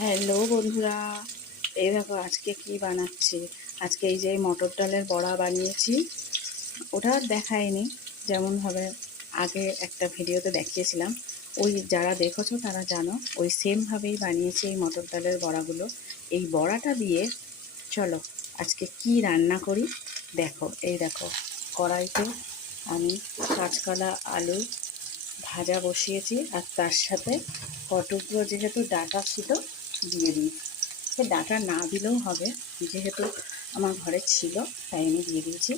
Hello বন্ধুরা, এই দেখো আজকে কি বানাচ্ছি। আজকে এই যে মটর ডালের বড়া বানিয়েছি। ওটা আর দেখাইনি, যেমনভাবে আগে একটা ভিডিওতে দেখিয়েছিলাম। ওই যারা দেখেছো তারা জানো, ওই সেমভাবেই বানিয়েছি এই মটর ডালের বড়াগুলো। এই বড়াটা দিয়ে চলো আজকে কি রান্না করি দেখো। এই দেখো, কড়াইতে আমি কাঁচকলা আলু ভাজা বসিয়েছি, আর তার সাথে কটকগুলো যেহেতু ডাঁটা ছিল দিয়ে দিই। সে ডাঁটা না দিলেও হবে, যেহেতু আমার ঘরে ছিল তাই আমি দিয়ে দিয়েছি।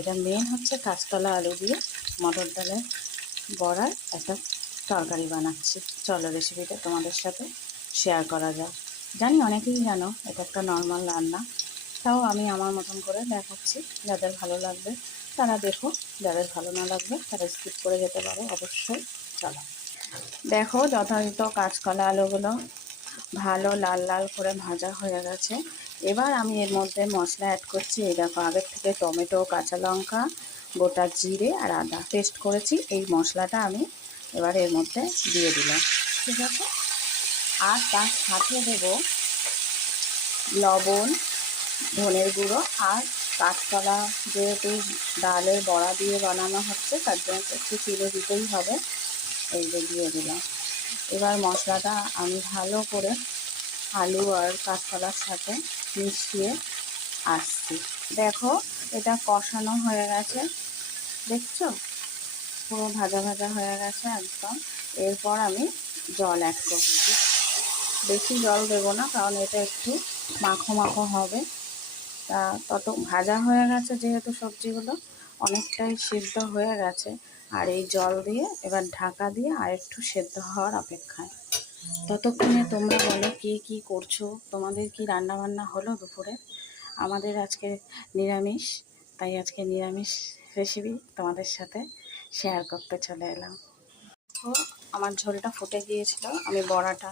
এটা মেন হচ্ছে কাঁচকলা আলু দিয়ে মটর ডালের বড়ার একটা তরকারি বানাচ্ছি। চলো রেসিপিটা তোমাদের সাথে শেয়ার করা যাক। জানি অনেকেই জানো এটা একটা নর্মাল রান্না, তাও আমি আমার মতন করে দেখাচ্ছি। যাদের ভালো লাগবে তারা দেখো, যাদের ভালো না লাগবে তারা স্কিপ করে যেতে পারো অবশ্যই। চলো দেখো, যথাযথ কাঁচকলা আলুগুলো ভালো লাল লাল করে ভাজা হয়ে গেছে। এবার আমি এর মধ্যে মশলা অ্যাড করছি। এই দেখো, আগের থেকে টমেটো, কাঁচা লঙ্কা, গোটা জিরে আর আদা পেস্ট করেছি। এই মশলাটা আমি এবার এর মধ্যে দিয়ে দিলাম, ঠিক আছে। আর তার সাথে দেবো লবণ, ধনের গুঁড়ো আর কাঁচকলা, যেহেতু ডালের বড়া দিয়ে বানানো হচ্ছে তার জন্য একটু চিড়ে দিতেই হবে। এই যে দিয়ে দিলাম। এবার মশলাটা আমি ভালো করে আলু আর কাঁচকলার সাথে মিশিয়ে আসছি। দেখো, এটা কষানো হয়ে গেছে, দেখছো পুরো ভাজা ভাজা হয়ে গেছে একদম। এরপর আমি জল অ্যাড করছি। বেশি জল দেবো না, কারণ এটা একটু মাখো মাখো হবে। তা তত ভাজা হয়ে গেছে যেহেতু সবজিগুলো অনেকটাই সিদ্ধ হয়ে গেছে। আর এই জল দিয়ে এবার ঢাকা দিয়ে আর একটু সেদ্ধ হওয়ার অপেক্ষায়। ততক্ষণে তোমরা বলো কে কী করছো, তোমাদের কি রান্না বান্না হলো দুপুরে? আমাদের আজকে নিরামিষ, তাই আজকে নিরামিষ রেসিপি তোমাদের সাথে শেয়ার করতে চলে এলাম। তো আমার ঝোলটা ফুটে গিয়েছিল, আমি বড়াটা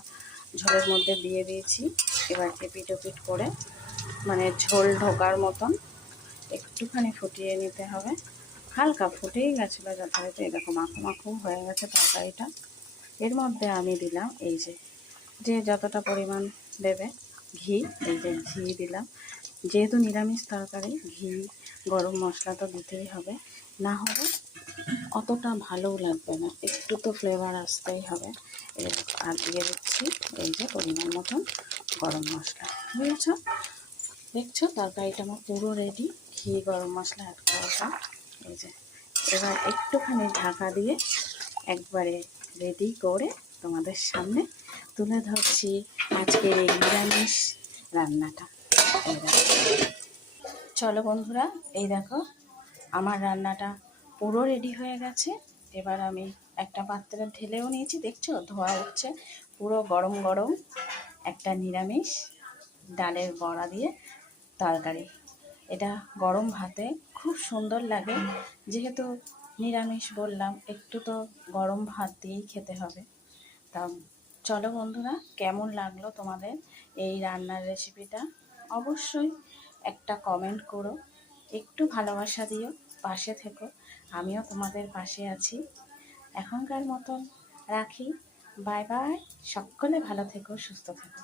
ঝোলের মধ্যে দিয়ে দিয়েছি। এবার এপিট ওপিট করে মানে ঝোল ঢোকার মতন একটুখানি ফুটিয়ে নিতে হবে। হালকা ফুটেই গেছিলো যথাযথ। এরকম মাখো মাখো হয়ে গেছে তরকারিটা। এর মধ্যে আমি দিলাম এই যে যে যতটা পরিমাণ দেবে ঘি, এই যে ঘি দিলাম। যেহেতু নিরামিষ তরকারি, ঘি গরম মশলা তো দিতেই হবে, না হলে অতটা ভালোও লাগবে না, একটু তো ফ্লেভার আসতেই হবে। আর দিয়ে দিচ্ছি এই যে পরিমাণ মতন গরম মশলা। বুঝেছো? দেখছো তরকারিটা আমার পুরো রেডি, ঘি গরম মশলা অ্যাড করাটা। এই যে এবার একটুখানি ঢাকা দিয়ে একবারে রেডি করে তোমাদের সামনে তুলে ধরছি আজকের এই নিরামিষ রান্নাটা। এই দেখো, চলো বন্ধুরা, এই দেখো আমার রান্নাটা পুরো রেডি হয়ে গেছে। এবার আমি একটা পাত্রে ঢেলেও নিয়েছি, দেখছো ধোয়া উঠছে। পুরো গরম গরম একটা নিরামিষ ডালের বড়া দিয়ে তরকারি। এটা গরম ভাতে খুব সুন্দর লাগে। যেহেতু নিরামিষ বললাম, একটু তো গরম ভাত দিয়েই খেতে হবে। তা চলো বন্ধুরা, কেমন লাগলো তোমাদের এই রান্নার রেসিপিটা অবশ্যই একটা কমেন্ট করো, একটু ভালোবাসা দিও, পাশে থেকো। আমিও তোমাদের পাশে আছি। এখনকার মতন রাখি, বাই বাই। সকলে ভালো থেকো, সুস্থ থেকো।